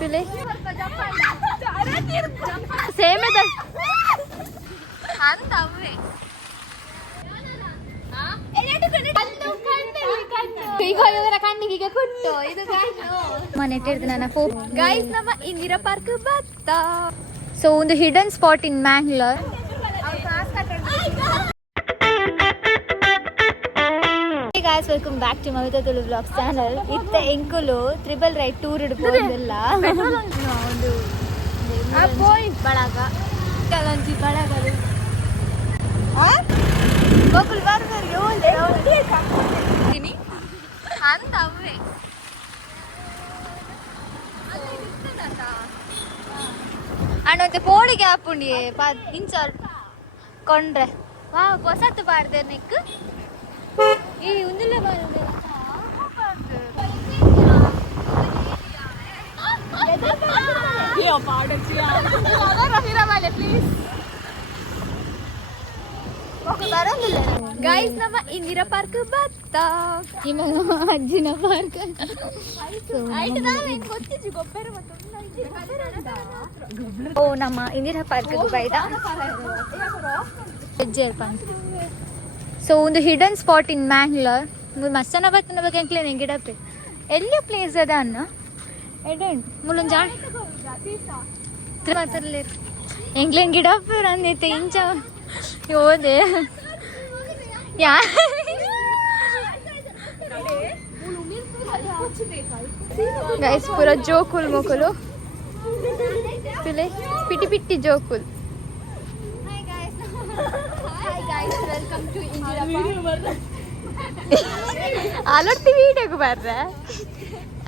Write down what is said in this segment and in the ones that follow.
पिले ಸೇಮ್ ಇದೆ ಅಂತ ಅವೇ ಈಗ ಇವರ ಕಣ್ಣಿಗೆ ಕೊಟ್ಟು ಇದು ಮನೆ ಇಟ್ಟಿರ್ತೀನಿ ನನ್ನ ಫೋನ್ ಗೈಸ್ ನಮ್ಮ ಇಂದಿರಾ ಪಾರ್ಕ್ ಬತ್ತ ಸೊ ಒಂದು hidden spot in Mangalore guys welcome back to Mavita Tulu Vlogs channel itte enkulu triple ride tour idupodilla ಒಂದು ಆ boy ಬಳಗ ಕಲಂಜಿ ಬಳಗಲು ಗೋಕುಲ್ ಬರ್ಬರ್ ಯೋಲೆ ತಿನಿ ಅಂತ ಅವೇ ಅಣ್ಣಂತೆ ಪೋಳಿಗೆ ಹಾಪುಂಡಿ ಇಂಚ ಕೊಂಡ್ರೆ ವಾ ಹೊಸತ್ತು ಬಾರ್ದೆ ನೆಕ್ ಈ ಉಂದಿಲ್ಲ ಬಾರ್ದೆ ಗೈಸ್ ನಮ್ಮ ಇಂದಿರಾ ಪಾರ್ಕ್ ಬತ್ತ ಅಜ್ಜಿನ ಪಾರ್ಕ್ ಓ ನಮ್ಮ ಇಂದಿರಾ ಪಾರ್ಕ್ ಬೈದ ಸೊ ಒಂದು ಹಿಡನ್ ಸ್ಪಾಟ್ ಇನ್ ಮ್ಯಾಂಗ್ಳೂರ್ ಮಸ್ತ್ ಜನ ಬರ್ತಾನೆ ಬಗ್ಗೆ ಎಂಕ್ಲೆ ನಂಗೆ ಗಿಡಪ್ರಿ ಎಲ್ಲಿ ಪ್ಲೇಸ್ ಅದ ಅನ್ನ ಎಡೆಂಟ್ ಮುಳ್ಳೊಂದು ಜಾಣ ಮಾತಾಡಲಿ ಎಂಗ್ಲೇನ್ ಗಿಡಪ್ಪ ಅಂದೈತೆ ಇಂಚ ಹೋದೆ ಯಾ ಗೈಸ್ ಪೂರ ಜೋಕುಲ್ ಮೊಕುಲು ಪಿಲೆ ಪಿಟಿ ಪಿಟ್ಟಿ ಜೋಕುಲ್ ಅಲೊಟ್ಟಿ ವೀಡಿಯೋಗೆ ಬರ್ರೆ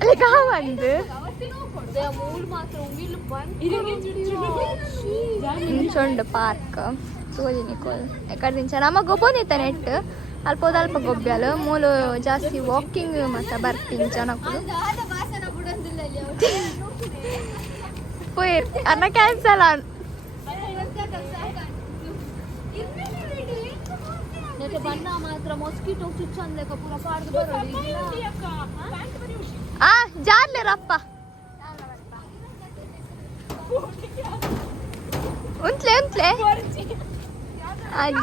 ಅಲ್ಲಿ ಕಾವಂದು ಇಂಚೊಂಡು ಪಾರ್ಕ್ ಸೋಜಿನಿಕೋಲ್ ಎಕಡೆ ದಿಂಚ ನಮಗೆ ಗೊಬ್ಬೊಂದಿತ್ತ ನೆಟ್ ಅಲ್ಪ ಅಲ್ಪ ಗೊಬ್ಬೆಲು ಮೂಲು ಜಾಸ್ತಿ ವಾಕಿಂಗ್ ಮತ್ತು ಬರ್ತೀನಿ ಜನಕ್ಕೂ ಪೋಯ್ ಅನ್ನ ಕ್ಯಾನ್ಸಲ್ ಬಣ್ಣ ಮಾತ್ರ ಮೊಸ್ಕಿಟೋ ಚುಚ್ಚಂದ್ಲೆಕ್ಕ ಪೂರ ಪಾಡ್ದು ಬರೋದು ಆ ಜಾರ್ಲೆ ರಪ್ಪ ಉಂಟ್ಲೆ ಉಂಟ್ಲೆ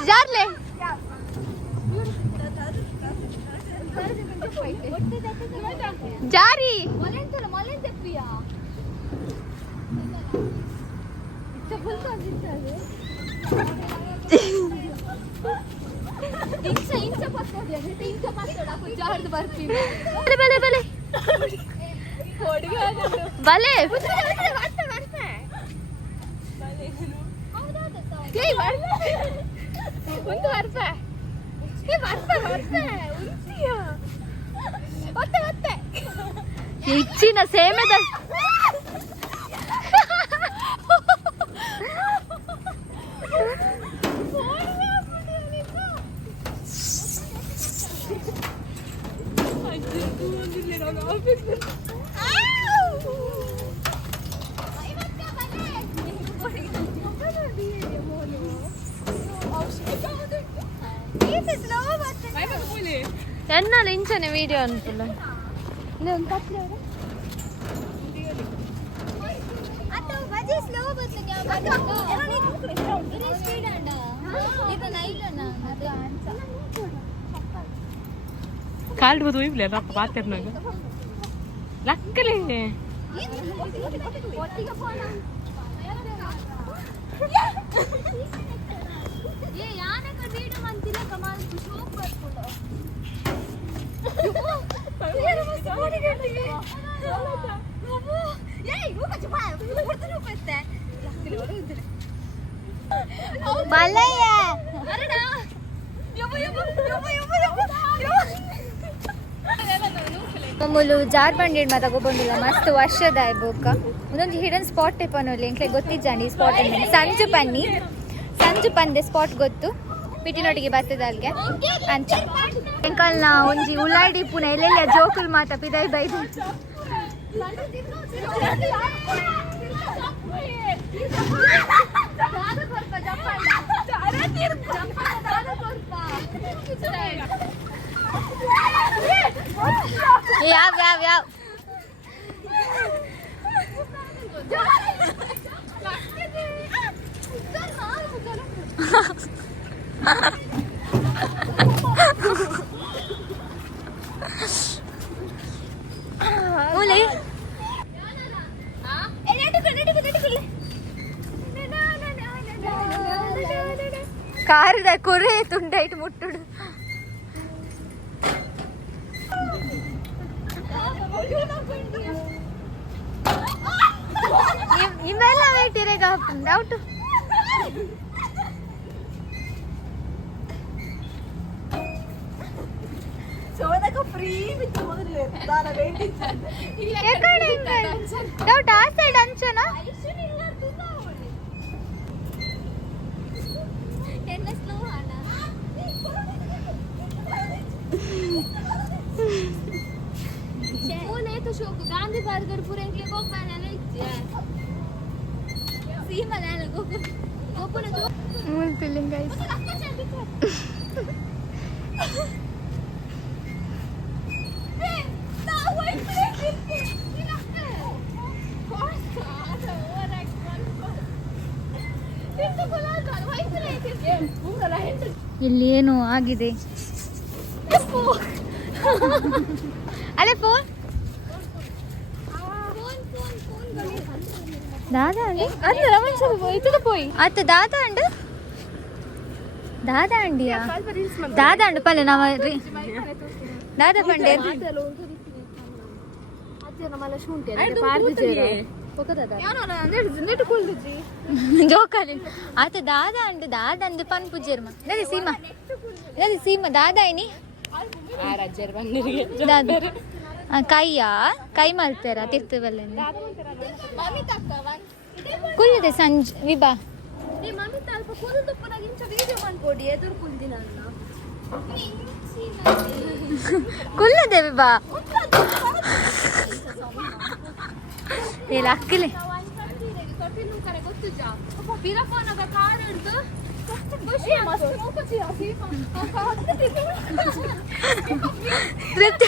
ಜಾರ್ಲೆ ಜಾರಿ ಬಲೆ ಬಲೆ ಬಲೆ ఇచ్చిన సేమద ಎನ್ನಾಲು ಇಂಚನೆ ವಿಡಿಯೋ ಅನ್ಪುಲ್ಲ ಇಲ್ಲ ಒಂದು ಕತ್ಲೆ ಕಾಲ್ಡ್ ಬದು ಇವ್ಲೆ ರಪ್ಪ ಬಾತೆರ್ನಾಗ ಲಕ್ಕಲೆ ये याने का वीडियो मंतिला कमाल शोक ಬರ್ಕೊಂಡು यार मस्त ಮಾಡಿ ಗಂಟಿಗೆ ಏಯ್ ಹೋಗಚ್ಚ ಬಾ ಹೊರತು ಹೋಗ್ತೆ ಬಲಯ್ಯ ಅರಡ ಯಬ್ಬ ಯಬ್ಬ ಯಬ್ಬ ಯಬ್ಬ ಮಮ್ಮುಲು ಜಾರ್ಬಂಡಿ ಮಾತ ಗೊಬ್ಬಂದಿಲ್ಲ ಮಸ್ತ್ ವರ್ಷದ ಬೊಕ್ಕ ಒಂದೊಂದು ಹಿಡನ್ ಸ್ಪಾಟ್ ಟೈಪ್ ಅನ್ನೋಲ್ಲ ಎಂಕ್ಲೆ ಗೊತ್ತಿದ್ದಾನೆ ಸ್ಪಾಟ್ ಅಂದ್ರೆ ಸಂಜು ಪಂದೆ ಸ್ಪಾಟ್ ಗೊತ್ತು ಪಿಟಿನೊಟ್ಟಿಗೆ ಬರ್ತದೆ ಅಲ್ಲಿಗೆ ಅಂಚ ಎಂಕಲ್ನ ಒಂಜಿ ಉಳ್ಳಾಡಿ ಪುನ ಎಲ್ಲೆಲ್ಲ ಜೋಕುಲ್ ಮಾತ ಪಿದೈ ಬೈದು ಯಾವ ಯಾವ ಯಾವ ಕಾರದ ಕೊರೆ ತುಂಡೈಟ್ ಮುಟ್ಟುಡು ಇವೆಲ್ಲ ವೇಟ್ ಇರೇಗ ಡೌಟ್ ಡೌಟ್ ಆ ಸೈಡ್ ಅಂಚನ गांधी बर्गर पूरे के को बनाने सीमा ले लो गोपन जो मूल फीलिंग गाइस ಇಲ್ಲಿ ಏನು ಆಗಿದೆ ಅಲೆ ಫೋನ್ दादा अंदर रमन सब इतने पोई अत दादा अंड दादा अंडिया दादा अंड पल्ले नाव दादा पंडे अज्जन मला शुंटे ಅದಕ್ಕೆ ಪಾರ್ದಿಜೇರ ಹೋಗದದ ಯಾನೋನ ನೆಟ್ ಕೊಲ್ದಿಜಿ ಜೋಕಾಲಿ ಅತ दादा अंड दादा अंद पन पुजेर्मा ನದಿ ಸೀಮಾ दादा ಐನಿ ಆ ರಾಜ್ಯರ್ ಬಂದಿರಿಗೆ दादा ಕೈ ಮಾಡ್ತಾರ ತಿರ್ತವಲ್ಲ ಮಮ್ಮಿ ತಕ್ಕ ಕುಲ್ಲಿದೆ ಸಂಜೆ ವಿಭಾ ನೀ ಮಮ್ಮಿ ತಲ್ಪ ಕುಲ್ದಪ್ಪನಾಗ ಇಂಚ ವಿಡಿಯೋ ಮಾಡ್ಕೊಡಿ ಎದುರು ಕುಲ್ದಿನ ಕುಲ್ಲದೆ ವಿಭಾ ಅಕ್ಕಲೆ ಗೊತ್ತು ಜಾ ಬಿರಫೋನಗ ಕಾರ್ ಹಿಡ್ದು ಖುಷಿ ಮಸ್ತ್ ಮೂಕಚಿ ತೃಪ್ತಿ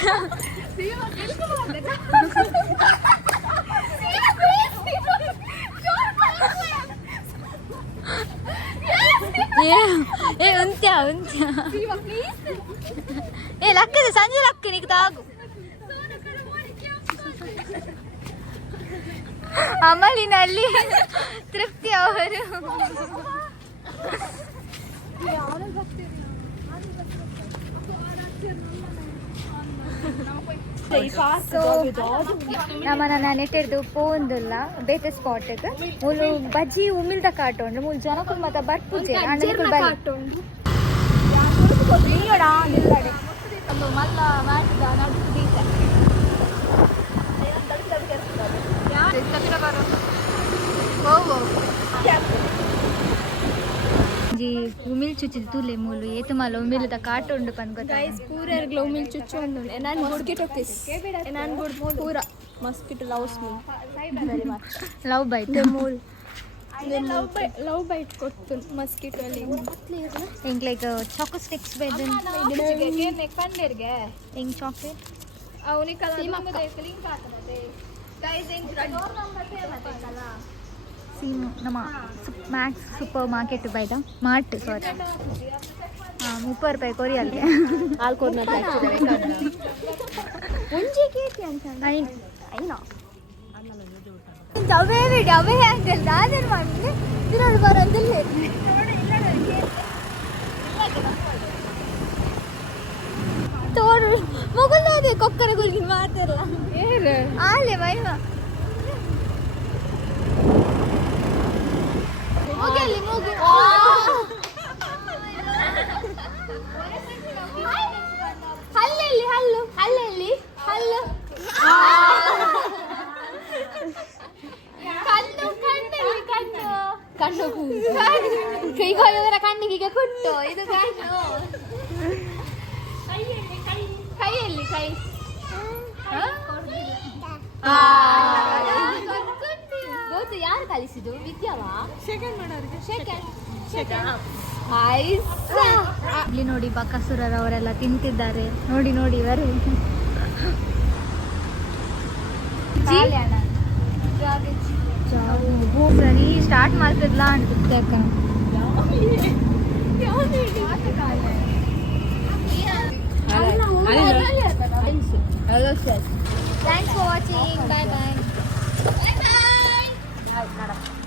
ఏ ఉంత్యా ఏ లక్కది సంజయ్ లక్క నీకు తాగు ಅಮಲಿನಲ್ಲಿ ತೃಪ್ತಿ ಅವರು ನಮ್ಮನ್ನ ನೆಟ್ಟಿಡ್ದು ಪೋಂದುಲ್ಲ ಬೇತೆ ಸ್ಪಾಟ್ ಮೂಲು ಬಜ್ಜಿ ಉಮಿಲ್ದ ಕಾಟೋಂಡು ಮೂಲು ಜನಕ್ಕೂ ಮತ್ತ ಬರ್ಪುಜೆ ಮಲ್ಲ ಮಾಡಿದ ನಡುಕು जी उमिल चुच्चिद तुले मूलु ಏತು ಮಾಲ ಉಮಿಲ್ದ ಕಾಟೊಂಡು ಪನ್ಕೊತ ಗೈಸ್ ಪೂರ ಉಮಿಲ್ ಚುಚ್ಚೊಂಡು ನಾನು ಮಸ್ಕಿಟೋ ಕಿಸ್ ನಾನು ಗುಡ್ ಪೂರ mosquito loves me very much love byte the ಮೂಲ್ ಲವ್ ಬೈಟ್ ಕೊಟ್ಟು ಮಸ್ಕಿಟೋ ಅಲ್ಲಿ ಇಂಗ್ ಲೈಕ್ ಚಾಕೋ ಸ್ಟಿಕ್ಸ್ ಬೆದನ್ ಗೆ ಕಂಡರ್ಗೆ ಇಂಗ್ ಚಾಕ್ಲೇಟ್ ಅವನಿ ಕಲ ನಮ್ಮದೆ ಲಿಂಕ್ ಹಾಕದೆ ಗೈಸ್ ಇಂಗ್ ಡೋರ್ ನಂಬರ್ ಮತ್ತೆ ಕಲ ಸೀಮ್ ನಮ್ಮ ಮ್ಯಾಕ್ಸ್ ಸೂಪರ್ ಮಾರ್ಕೆಟ್ ಬೈದ ಮಾರ್ಟ್ ಸಾರಿ ₹30 ಕೊರಿಯಲ್ಗೆ ಆಲ್ಕೋರ್ನ ಒಂಜಿ ಕೇತಿ ಅಂತ ಐನಾ ಅವೇ ವಿಡಿಯೋ ಅವೇ ಹ್ಯಾಂಗಲ್ ದಾದರ್ ಮಾಡಿದ್ರೆ ತಿರೋಡು ಬರೋದಿಲ್ಲ ತೋರು ಮಗುಲ್ದಾದೆ ಕೊಕ್ಕರ ಗುಲ್ಗಿ ಮಾತಾರಲ್ಲ ಏರು ಆಲೆ ಮೈವ ಮುಗಿಲಿ ಮುಗಿ ಹಲ್ಲೆಲ್ಲಿ ಹಲ್ಲು ಹಲ್ಲೆಲ್ಲಿ ಹಲ್ಲು ಕಣ್ಣು ಕಣ್ಣಲ್ಲಿ ಕಣ್ಣು ಕಣ್ಣು ಕೈಗೆ ಹೋಗೋದ್ರ ಕಣ್ಣಿಗೆ ಕುಟ್ಟು ಇದು ಕಣ್ಣು ಕೈಯಲ್ಲಿ ಕೈ ಗೊತ್ತು ಯಾರು ಕಲಿಸಿದ್ದು ವಿದ್ಯಾವಾ ಸೆಕೆಂಡ್ ಮಾಡೋರಿಗೆ ಇಲ್ಲಿ ನೋಡಿ ಬಕಾಸುರರವರೆಲ್ಲ ತಿಂತಿದ್ದಾರೆ ನೋಡಿ ನೋಡಿ ಇವರು ಸರಿ ಸ್ಟಾರ್ಟ್ ಮಾಡ್ತಿದ್ಲ ಅನ್ಸುತ್ತೆ hello sir thanks for watching bye bye bye bye